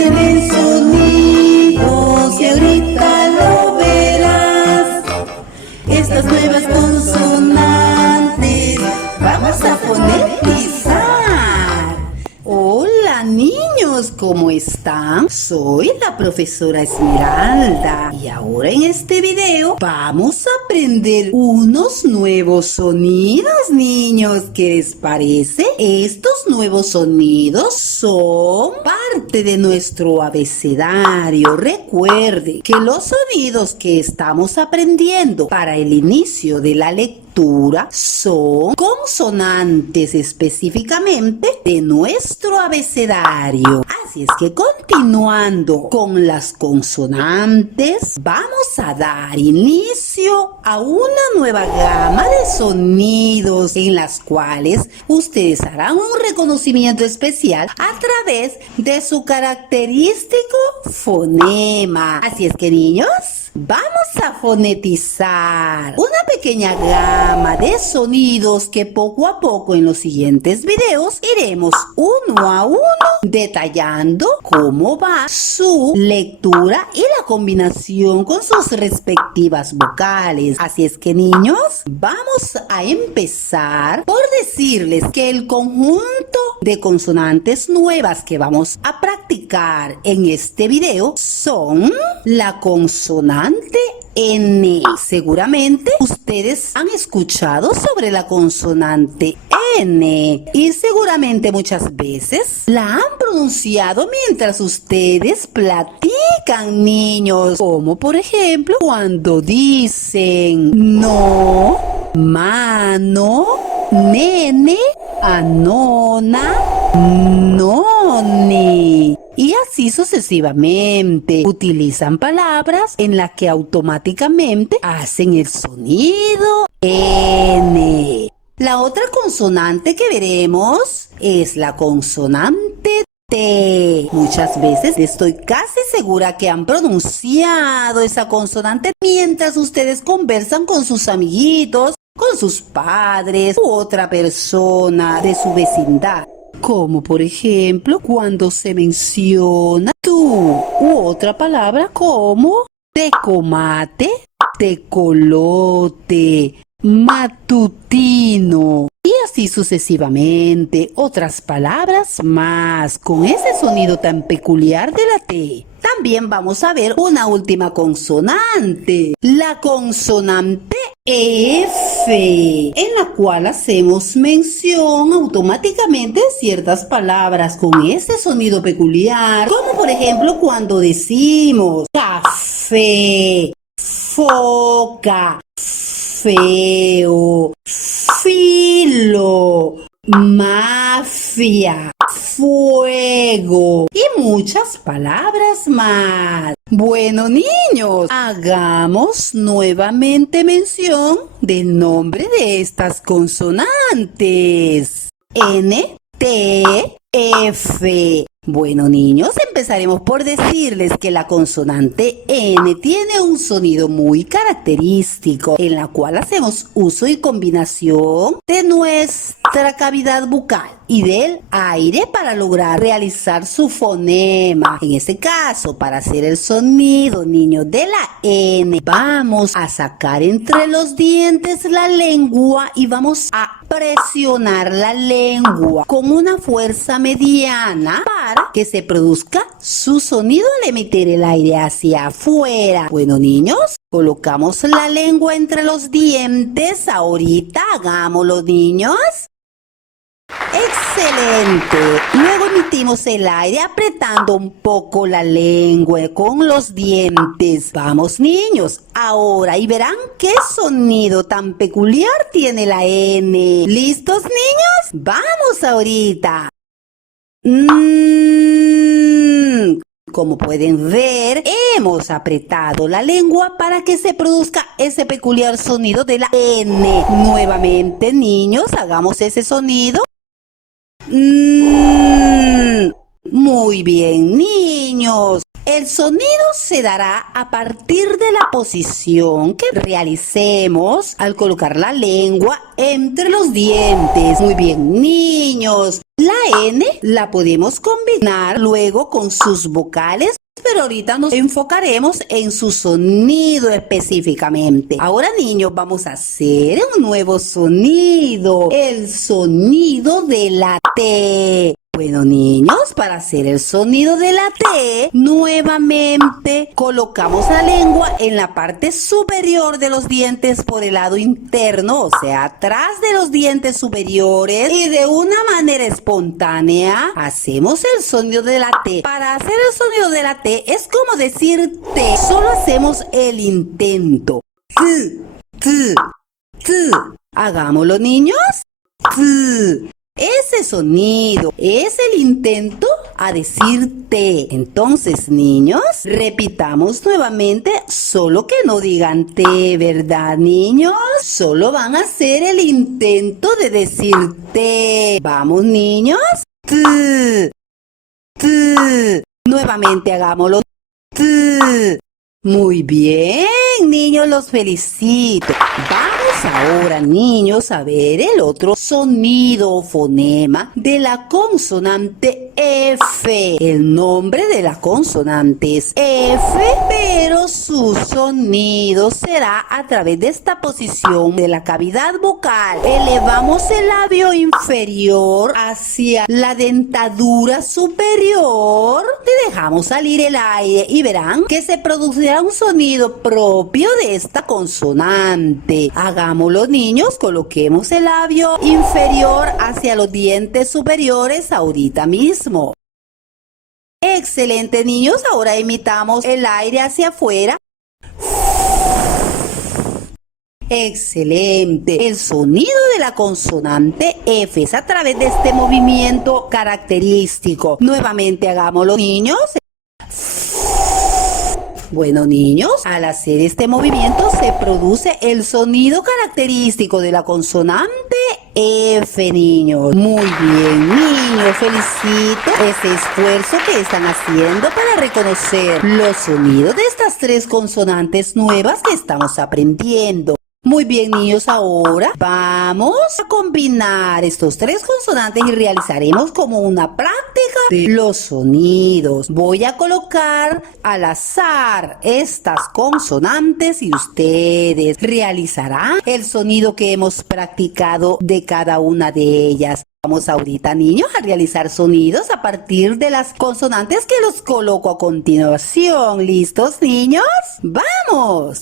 tienen sonidos y ahorita lo verás. Estas nuevas consonantes vamos a fonetizar. Hola niños, ¿cómo están? Soy la profesora Esmeralda y ahora en este video vamos a aprender unos nuevos sonidos, niños. ¿Qué les parece? Estos nuevos sonidos son parte de nuestro abecedario. Recuerde que los sonidos que estamos aprendiendo para el inicio de la lectura son consonantes específicamente de nuestro abecedario. Así es que continuando con las consonantes, vamos a dar inicio a una nueva gama de sonidos en las cuales ustedes harán un reconocimiento especial a través de su característico fonema. Así es que niños, vamos a fonetizar una pequeña gama de sonidos que poco a poco en los siguientes videos iremos uno a uno detallando cómo va su lectura y la combinación con sus respectivas vocales. Así es que niños, vamos a empezar por decirles que el conjunto de consonantes nuevas que vamos a practicar en este video son la consonante N. Seguramente ustedes han escuchado sobre la consonante N y seguramente muchas veces la han pronunciado mientras ustedes platican, niños, como por ejemplo cuando dicen no, mano, nene, anona, noni. Y así sucesivamente. Utilizan palabras en las que automáticamente hacen el sonido N. La otra consonante que veremos es la consonante T. Muchas veces estoy casi segura que han pronunciado esa consonante mientras ustedes conversan con sus amiguitos, con sus padres u otra persona de su vecindad. Como por ejemplo cuando se menciona tú u otra palabra como tecomate, tecolote, matutino y así sucesivamente otras palabras más con ese sonido tan peculiar de la T. También vamos a ver una última consonante, la consonante F, en la cual hacemos mención automáticamente de ciertas palabras con ese sonido peculiar, como por ejemplo cuando decimos café, foca, feo, filo, mafia, fuego y muchas palabras más. Bueno niños, hagamos nuevamente mención del nombre de estas consonantes. N, T, F. Bueno niños, empezaremos por decirles que la consonante N tiene un sonido muy característico en la cual hacemos uso y combinación de nuestra cavidad bucal y del aire para lograr realizar su fonema. En este caso, para hacer el sonido, niños, de la N, vamos a sacar entre los dientes la lengua y vamos a presionar la lengua con una fuerza mediana para que se produzca su sonido al emitir el aire hacia afuera. Bueno, niños, colocamos la lengua entre los dientes. Ahorita hagámoslo, niños. ¡Excelente! Luego emitimos el aire apretando un poco la lengua con los dientes. Vamos, niños, ahora y verán qué sonido tan peculiar tiene la N. ¿Listos, niños? ¡Vamos ahorita! Como pueden ver, hemos apretado la lengua para que se produzca ese peculiar sonido de la N. Nuevamente, niños, hagamos ese sonido. Muy bien, niños. El sonido se dará a partir de la posición que realicemos al colocar la lengua entre los dientes. Muy bien, niños. La N la podemos combinar luego con sus vocales, pero ahorita nos enfocaremos en su sonido específicamente. Ahora, niños, vamos a hacer un nuevo sonido, el sonido de la T. Bueno, niños, para hacer el sonido de la T, nuevamente colocamos la lengua en la parte superior de los dientes por el lado interno, o sea, atrás de los dientes superiores, y de una manera espontánea hacemos el sonido de la T. Para hacer el sonido de la T es como decir T, solo hacemos el intento. T, T, T. Hagámoslo, niños. T. Ese sonido es el intento a decir T. Entonces, niños, repitamos nuevamente, solo que no digan T, ¿verdad, niños? Solo van a hacer el intento de decir T. Vamos, niños. T. T. Nuevamente hagámoslo. T. Muy bien, niños, los felicito. Vamos ahora, niños, a ver el otro sonido o fonema de la consonante F. El nombre de la consonante es F, pero su sonido será a través de esta posición de la cavidad vocal. Elevamos el labio inferior hacia la dentadura superior y dejamos salir el aire y verán que se producirá un sonido propio de esta consonante. Hagámoslo, niños, coloquemos el labio inferior hacia los dientes superiores ahorita mismo. Excelente, niños, ahora imitamos el aire hacia afuera. Excelente. El sonido de la consonante F es a través de este movimiento característico. Nuevamente hagámoslo, niños. Bueno, niños, al hacer este movimiento se produce el sonido característico de la consonante F, niños. Muy bien, niños, felicito ese esfuerzo que están haciendo para reconocer los sonidos de estas tres consonantes nuevas que estamos aprendiendo. Muy bien, niños, ahora vamos a combinar estos tres consonantes y realizaremos como una práctica de los sonidos. Voy a colocar al azar estas consonantes y ustedes realizarán el sonido que hemos practicado de cada una de ellas. Vamos ahorita, niños, a realizar sonidos a partir de las consonantes que los coloco a continuación. ¿Listos, niños? ¡Vamos!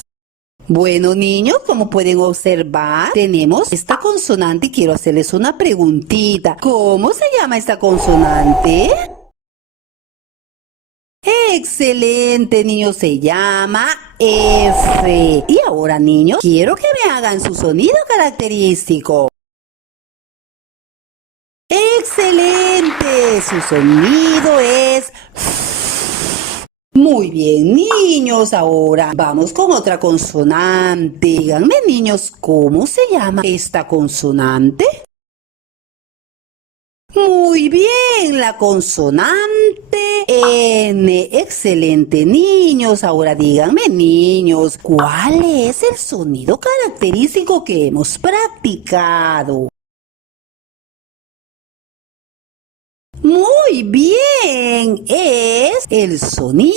Bueno, niños, como pueden observar, tenemos esta consonante y quiero hacerles una preguntita. ¿Cómo se llama esta consonante? Excelente, niños, se llama F. Y ahora, niños, quiero que me hagan su sonido característico. Excelente, su sonido es... Muy bien, niños, ahora vamos con otra consonante. Díganme, niños, ¿cómo se llama esta consonante? Muy bien, la consonante N. Excelente, niños. Ahora díganme, niños, ¿cuál es el sonido característico que hemos practicado? Muy bien, es el sonido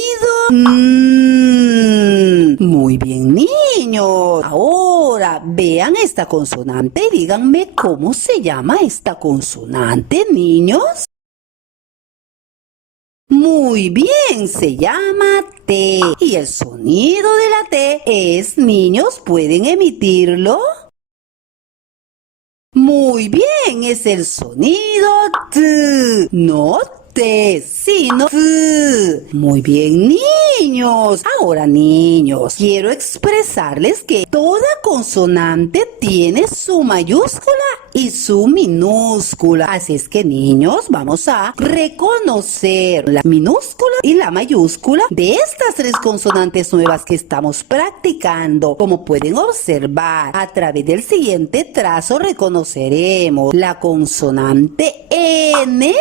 Muy bien, niños. Ahora vean esta consonante y díganme cómo se llama esta consonante, niños. Muy bien, se llama T. Y el sonido de la T es, niños, ¿pueden emitirlo? Muy bien, es el sonido T, no T, sino T. Muy bien, niños. Ahora, niños, quiero expresarles que toda consonante tiene su mayúscula y su minúscula. Así es que, niños, vamos a reconocer la minúscula y la mayúscula de estas tres consonantes nuevas que estamos practicando. Como pueden observar, a través del siguiente trazo reconoceremos la consonante N,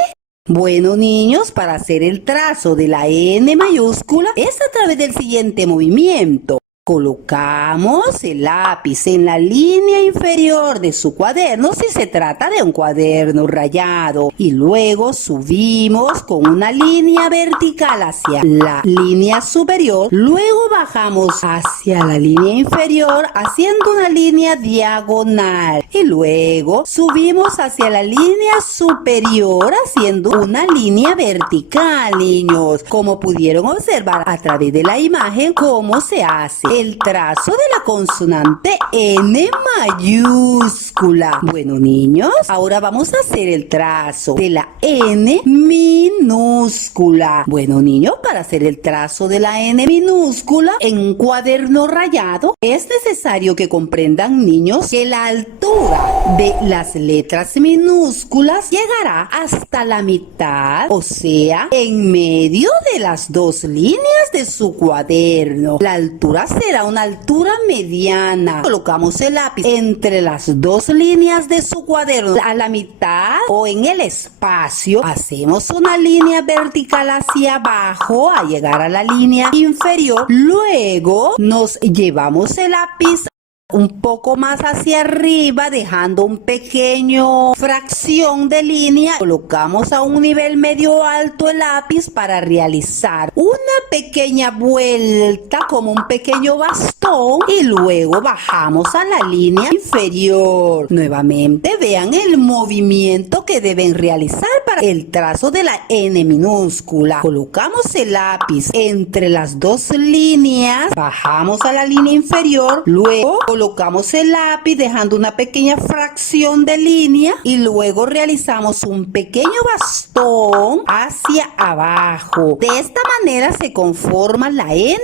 Bueno, niños, para hacer el trazo de la N mayúscula es a través del siguiente movimiento. Colocamos el lápiz en la línea inferior de su cuaderno si se trata de un cuaderno rayado y luego subimos con una línea vertical hacia la línea superior, luego bajamos hacia la línea inferior haciendo una línea diagonal y luego subimos hacia la línea superior haciendo una línea vertical, niños. Como pudieron observar a través de la imagen cómo se hace el trazo de la consonante N mayúscula. Bueno, niños, ahora vamos a hacer el trazo de la N minúscula. Bueno, niños, para hacer el trazo de la N minúscula en un cuaderno rayado, es necesario que comprendan, niños, que la altura de las letras minúsculas llegará hasta la mitad, o sea, en medio de las dos líneas de su cuaderno. La altura será una altura mediana. Colocamos el lápiz entre las dos líneas de su cuaderno a la mitad o en el espacio. Hacemos una línea vertical hacia abajo a llegar a la línea inferior. Luego nos llevamos el lápiz un poco más hacia arriba, dejando un pequeño fracción de línea. Colocamos a un nivel medio alto el lápiz para realizar una pequeña vuelta como un pequeño bastón y luego bajamos a la línea inferior. Nuevamente vean el movimiento que deben realizar para el trazo de la N minúscula. Colocamos el lápiz entre las dos líneas, bajamos a la línea inferior, luego colocamos el lápiz dejando una pequeña fracción de línea y luego realizamos un pequeño bastón hacia abajo. De esta manera se conforma la N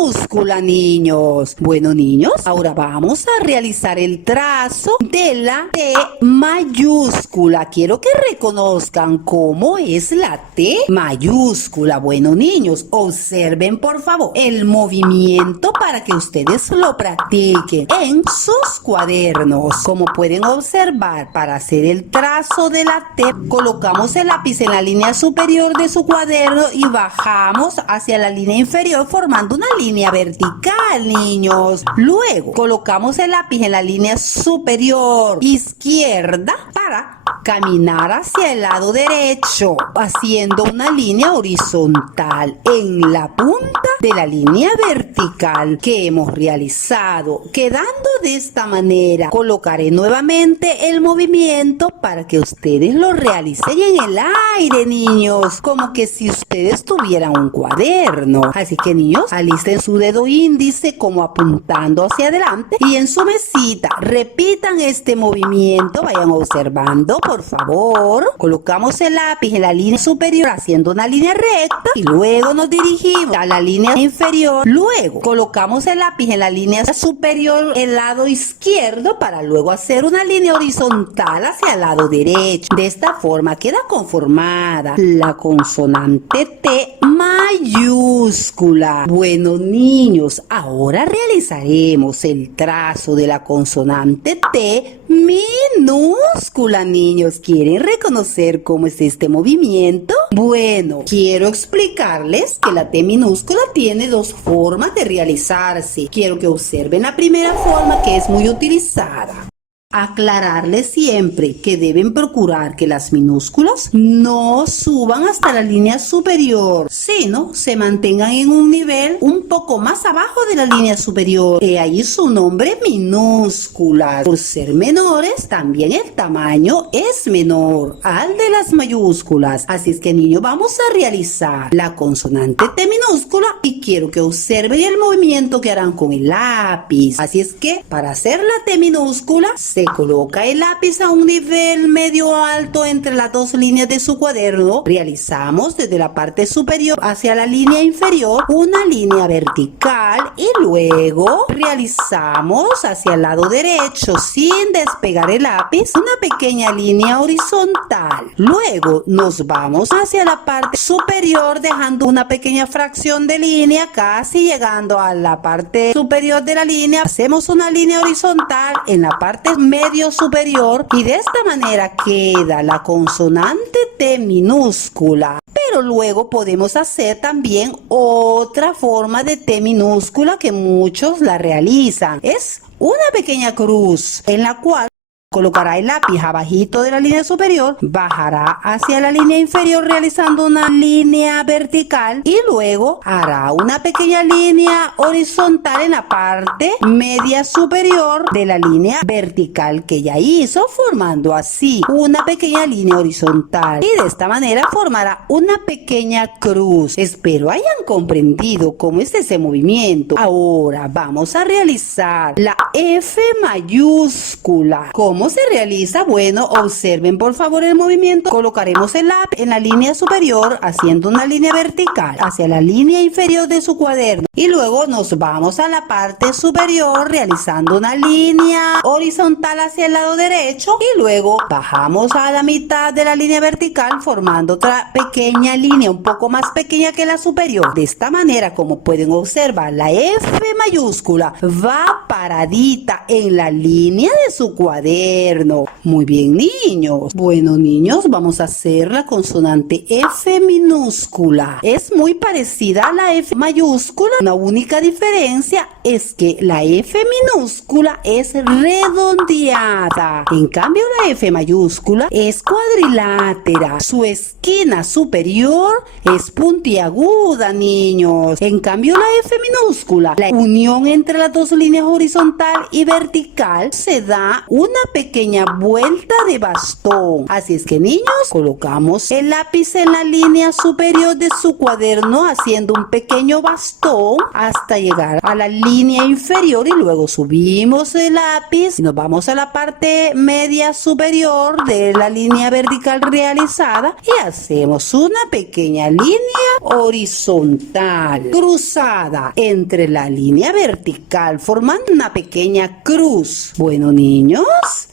minúscula, niños. Bueno, niños, ahora vamos a realizar el trazo de la T mayúscula. Quiero que reconozcan cómo es la T mayúscula. Bueno, niños, observen por favor el movimiento para que ustedes lo practiquen en sus cuadernos. Como pueden observar, para hacer el trazo de la T, colocamos el lápiz en la línea superior de su cuaderno y bajamos hacia la línea inferior formando una línea vertical, niños. Luego colocamos el lápiz en la línea superior izquierda para caminar hacia el lado derecho, haciendo una línea horizontal en la punta de la línea vertical que hemos realizado. Quedando de esta manera, colocaré nuevamente el movimiento para que ustedes lo realicen en el aire, niños, como que si ustedes tuvieran un cuaderno. Así que, niños, alisten su dedo índice como apuntando hacia adelante y en su mesita repitan este movimiento. Vayan observando, por favor. Colocamos el lápiz en la línea superior haciendo una línea recta y luego nos dirigimos a la línea inferior. Luego colocamos el lápiz en la línea superior, el lado izquierdo, para luego hacer una línea horizontal hacia el lado derecho. De esta forma queda conformada la consonante T mayúscula. Bueno, niños, ahora realizaremos el trazo de la consonante T minúscula, niños. ¿Quieren reconocer cómo es este movimiento? Bueno, quiero explicarles que la T minúscula tiene dos formas de realizarse. Quiero que observen la primera forma, que es muy utilizada. Aclararles siempre que deben procurar que las minúsculas no suban hasta la línea superior, sino se mantengan en un nivel un poco más abajo de la línea superior. De ahí su nombre, minúsculas. Por ser menores, también el tamaño es menor al de las mayúsculas. Así es que, niños, vamos a realizar la consonante T minúscula y quiero que observen el movimiento que harán con el lápiz. Así es que, para hacer la T minúscula, se coloca el lápiz a un nivel medio alto entre las dos líneas de su cuaderno. Realizamos desde la parte superior hacia la línea inferior una línea vertical y luego realizamos hacia el lado derecho, sin despegar el lápiz, una pequeña línea horizontal. Luego nos vamos hacia la parte superior dejando una pequeña fracción de línea, casi llegando a la parte superior de la línea. Hacemos una línea horizontal en la parte medio superior y de esta manera queda la consonante T minúscula. Pero luego podemos hacer también otra forma de T minúscula que muchos la realizan. Es una pequeña cruz en la cual colocará el lápiz abajito de la línea superior, bajará hacia la línea inferior realizando una línea vertical y luego hará una pequeña línea horizontal en la parte media superior de la línea vertical que ya hizo, formando así una pequeña línea horizontal y de esta manera formará una pequeña cruz. Espero hayan comprendido cómo es ese movimiento. Ahora vamos a realizar la F mayúscula. ¿Cómo se realiza? Bueno, observen por favor el movimiento. Colocaremos el lápiz en la línea superior haciendo una línea vertical hacia la línea inferior de su cuaderno y luego nos vamos a la parte superior realizando una línea horizontal hacia el lado derecho y luego bajamos a la mitad de la línea vertical formando otra pequeña línea un poco más pequeña que la superior. De esta manera, como pueden observar, la F mayúscula va paradita en la línea de su cuaderno. Muy bien, niños. Bueno, niños, vamos a hacer la consonante F minúscula. Es muy parecida a la F mayúscula. Una única diferencia es que la F minúscula es redondeada. En cambio, la F mayúscula es cuadrilátera. Su esquina superior es puntiaguda, niños. En cambio, la F minúscula, la unión entre las dos líneas horizontal y vertical se da una pequeña vuelta de bastón. Así es que, niños, colocamos el lápiz en la línea superior de su cuaderno haciendo un pequeño bastón hasta llegar a la línea inferior y luego subimos el lápiz y nos vamos a la parte media superior de la línea vertical realizada y hacemos una pequeña línea horizontal cruzada entre la línea vertical formando una pequeña cruz. Bueno, niños,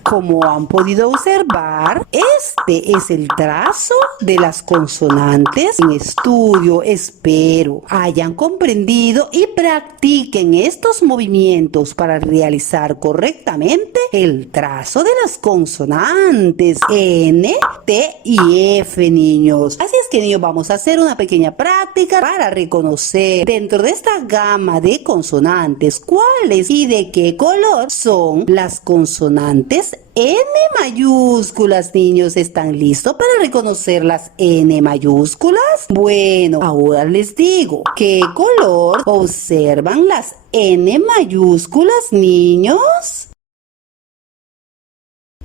como han podido observar, este es el trazo de las consonantes en estudio. Espero hayan comprendido y practiquen estos movimientos para realizar correctamente el trazo de las consonantes N, T y F, niños. Así es que, niños, vamos a hacer una pequeña práctica para reconocer dentro de esta gama de consonantes cuáles y de qué color son las consonantes N mayúsculas. Niños, ¿están listos para reconocer las N mayúsculas? Bueno, ahora les digo, ¿qué color observan las N mayúsculas, niños?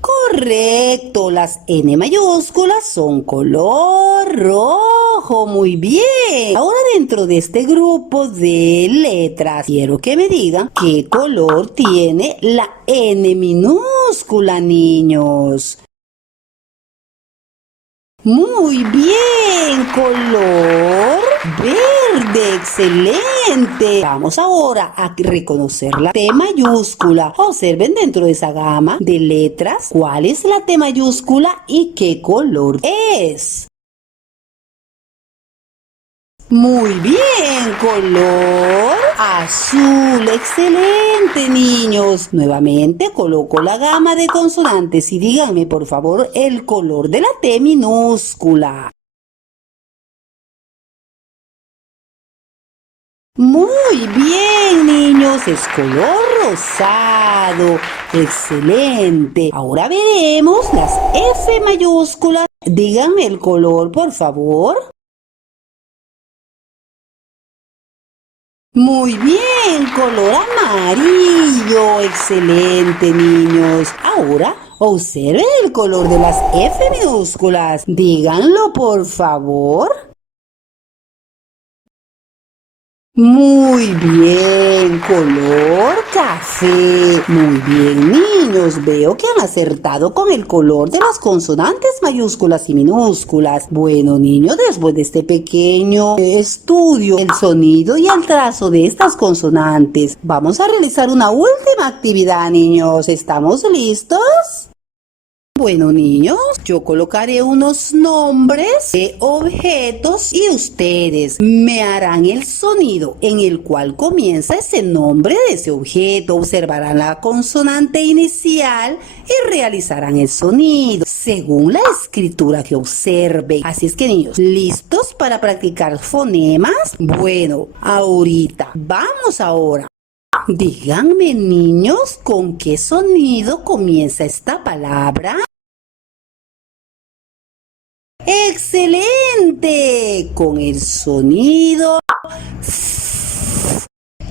Correcto, las N mayúsculas son color rojo. Muy bien. Ahora, dentro de este grupo de letras, quiero que me digan qué color tiene la N minúscula, niños. Muy bien, color verde, excelente. Vamos ahora a reconocer la T mayúscula. Observen dentro de esa gama de letras cuál es la T mayúscula y qué color es. Muy bien, color azul, excelente, niños. Nuevamente coloco la gama de consonantes y díganme por favor el color de la T minúscula. Muy bien, niños, es color rosado, excelente. Ahora veremos las F mayúsculas. Díganme el color, por favor. Muy bien, color amarillo, excelente, niños. Ahora observen el color de las F minúsculas. Díganlo, por favor. Muy bien, color café. Muy bien, niños, veo que han acertado con el color de las consonantes mayúsculas y minúsculas. Bueno, niños, después de este pequeño estudio, el sonido y el trazo de estas consonantes, vamos a realizar una última actividad, niños. ¿Estamos listos? Bueno, niños, yo colocaré unos nombres de objetos y ustedes me harán el sonido en el cual comienza ese nombre de ese objeto. Observarán la consonante inicial y realizarán el sonido según la escritura que observen. Así es que, niños, ¿listos para practicar fonemas? Bueno, vamos ahora. Díganme, niños, ¿con qué sonido comienza esta palabra? ¡Excelente! Con el sonido F.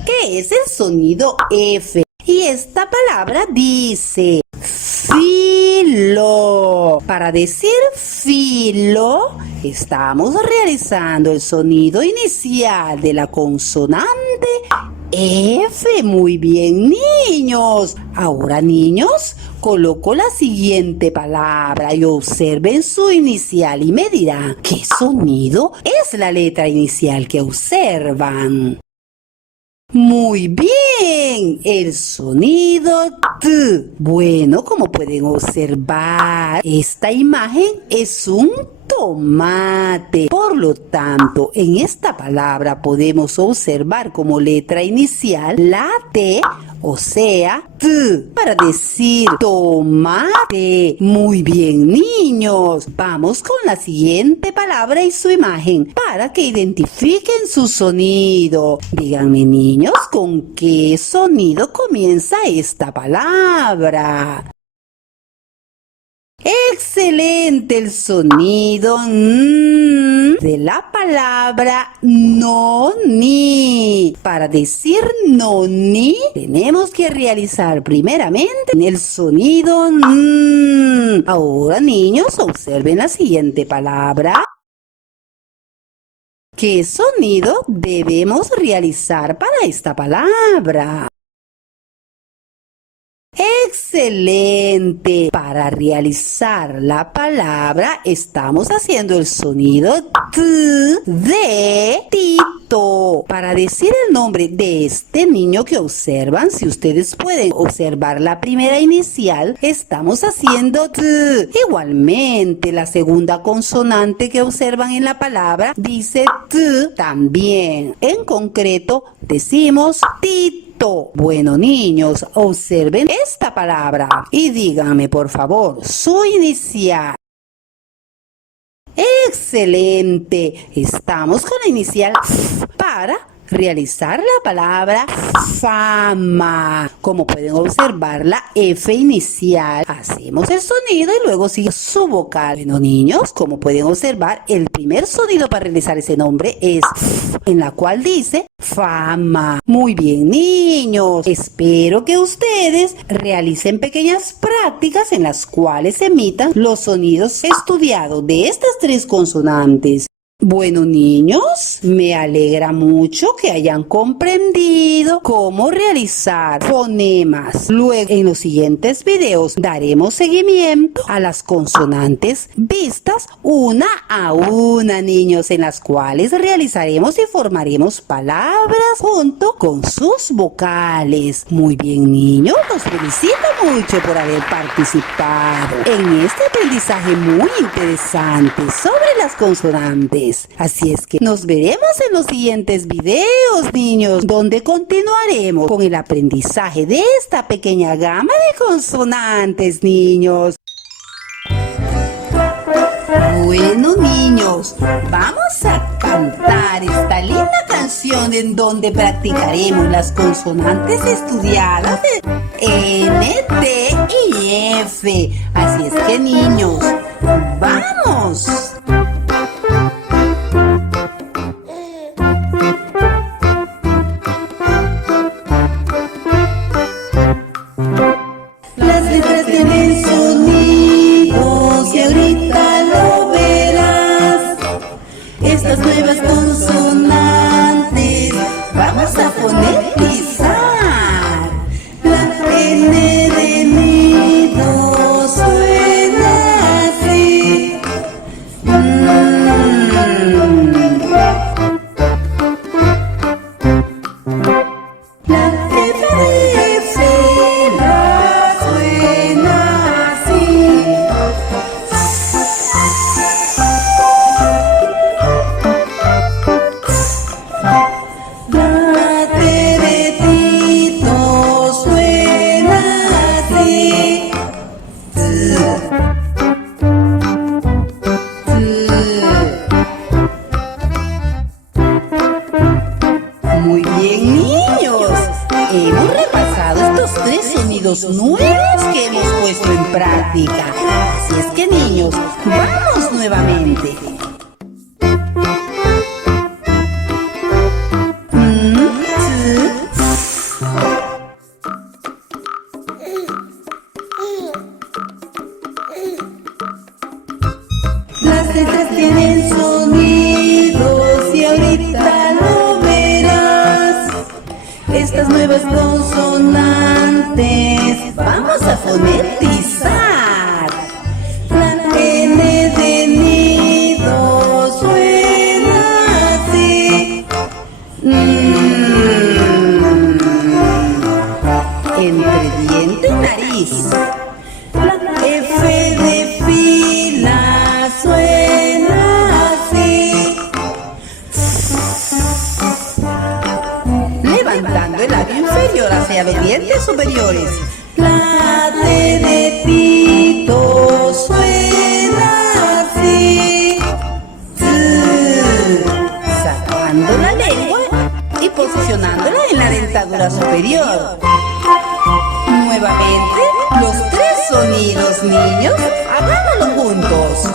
¿Qué es el sonido F? Y esta palabra dice filo. Para decir filo, estamos realizando el sonido inicial de la consonante F. Muy bien, niños. Ahora, niños, coloco la siguiente palabra y observen su inicial y me dirán qué sonido es la letra inicial que observan. Muy bien, el sonido T. Bueno, como pueden observar, esta imagen es un tomate. Por lo tanto, en esta palabra podemos observar como letra inicial la T, o sea, T, para decir tomate. Muy bien, niños. Vamos con la siguiente palabra y su imagen para que identifiquen su sonido. Díganme, niños, ¿con qué sonido comienza esta palabra? Excelente, el sonido de la palabra noni. Para decir noni, tenemos que realizar primeramente el sonido Ahora, niños, observen la siguiente palabra. ¿Qué sonido debemos realizar para esta palabra? Excelente. Para realizar la palabra estamos haciendo el sonido T de Tito. Para decir el nombre de este niño que observan, si ustedes pueden observar la primera inicial, estamos haciendo T. Igualmente, la segunda consonante que observan en la palabra dice T también. En concreto, decimos Tito. Bueno, niños, observen esta palabra y díganme, por favor, su inicial. Excelente. Estamos con la inicial F para realizar la palabra fama. Como pueden observar, la F inicial, hacemos el sonido y luego sigue su vocal. Bueno, niños, como pueden observar, el primer sonido para realizar ese nombre es F, en la cual dice fama. Muy bien, niños. Espero que ustedes realicen pequeñas prácticas en las cuales emitan los sonidos estudiados de estas tres consonantes. Bueno, niños, me alegra mucho que hayan comprendido cómo realizar fonemas. Luego, en los siguientes videos, daremos seguimiento a las consonantes vistas una a una, niños, en las cuales realizaremos y formaremos palabras junto con sus vocales. Muy bien, niños, los felicito mucho por haber participado en este aprendizaje muy interesante sobre las consonantes. Así es que nos veremos en los siguientes videos, niños, donde continuaremos con el aprendizaje de esta pequeña gama de consonantes, niños. Bueno, niños, vamos a cantar esta linda canción en donde practicaremos las consonantes estudiadas de N, T y F. Así es que, niños, ¡vamos! Las letras tienen sonidos y ahorita lo verás. Estas nuevas consonantes vamos a fonetizar. La N de nido suena así. hemos repasado estos 3 sonidos nuevos que hemos puesto en práctica. Así es que, niños, vamos nuevamente. Las letras tienen sonidos y ahorita lo verás. Estas nuevas consonantes vamos a fonetizar. La N de nido suena así. Entre diente y nariz. La F de fila suena así. Levantando el labio inferior hacia los dientes superiores. La T de pito suena así. Sacando la lengua y posicionándola en la dentadura superior. Nuevamente, los 3 sonidos, niños, hagámoslo juntos.